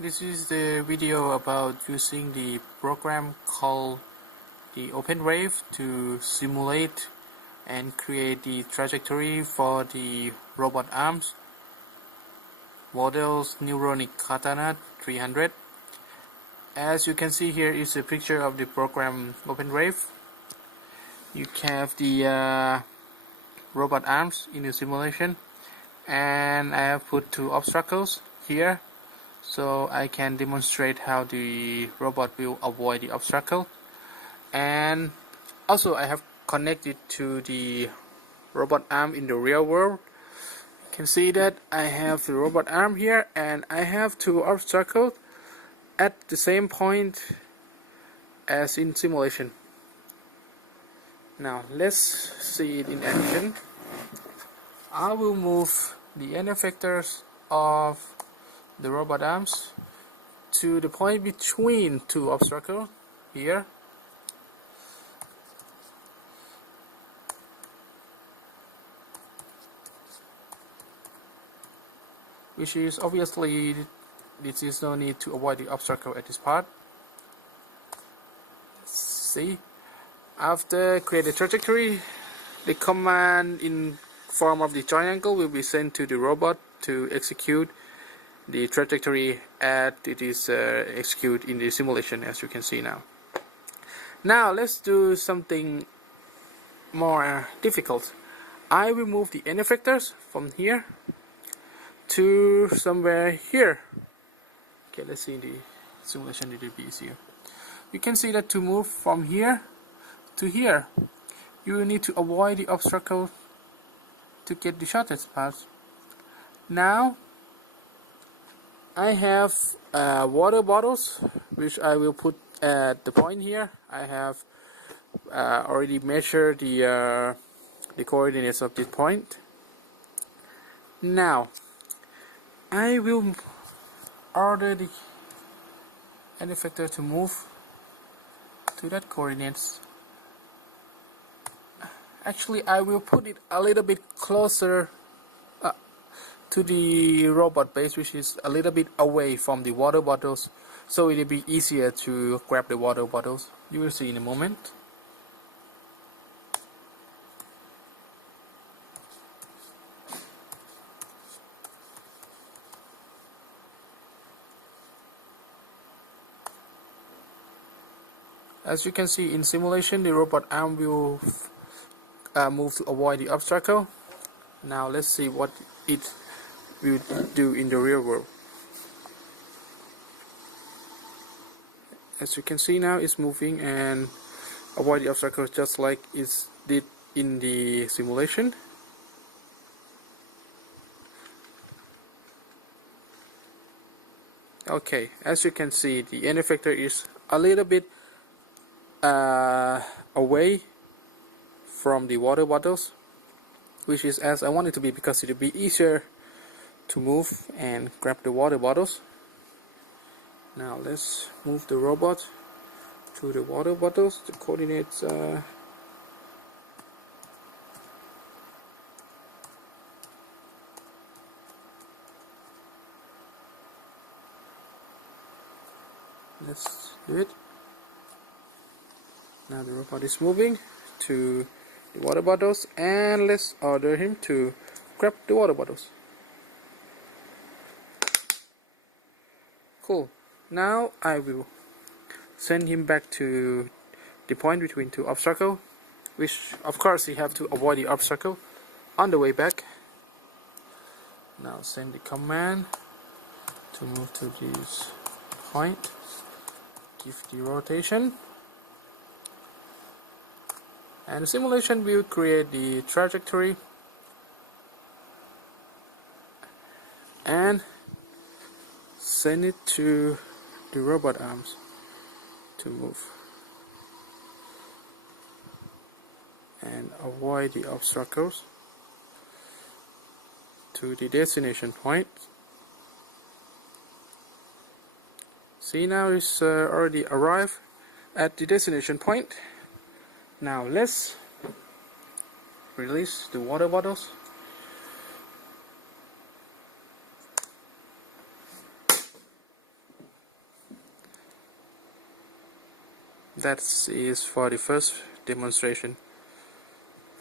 This is the video about using the program called the OpenRAVE to simulate and create the trajectory for the robot arms models Neuronic Katana 300. As you can see, here is a picture of the program OpenRAVE. You have the robot arms in the simulation, and I have put two obstacles here so I can demonstrate how the robot will avoid the obstacle. And also I have connected to the robot arm in the real world. You can see that I have the robot arm here and I have two obstacles at the same point as in simulation. Now let's see it in action. I will move the end effectors of the robot arms to the point between two obstacles here. Which is obviously this is no need to avoid the obstacle at this part. Let's see. After create a trajectory, the command in form of the triangle will be sent to the robot to execute the trajectory as it is executed in the simulation, as you can see now. Now let's do something more difficult. I will move the end effectors from here to somewhere here. Okay, let's see the simulation, it will be easier. You can see that to move from here to here, you will need to avoid the obstacle to get the shortest path. Now I have water bottles which I will put at the point here. I have already measured the coordinates of this point. Now I will order the end effector to move to that coordinates. Actually, I will put it a little bit closer to the robot base, which is a little bit away from the water bottles, so it will be easier to grab the water bottles. You will see in a moment. As you can see in simulation, the robot arm will move to avoid the obstacle. Now let's see what it will do in the real world. As you can see now, it's moving and avoid the obstacle just like it did in the simulation. Okay, as you can see, the end effector is a little bit away from the water bottles, which is as I want it to be, because it will be easier to move and grab the water bottles. Now let's move the robot to the water bottles. The coordinates let's do it. Now the robot is moving to the water bottles, and let's order him to grab the water bottles. Cool. Now I will send him back to the point between two obstacles, which of course he have to avoid the obstacle on the way back. Now send the command to move to this point, give the rotation, and the simulation will create the trajectory and send it to the robot arms to move and avoid the obstacles to the destination point. See, now it's already arrived at the destination point. Now let's release the water bottles. That is for the first demonstration.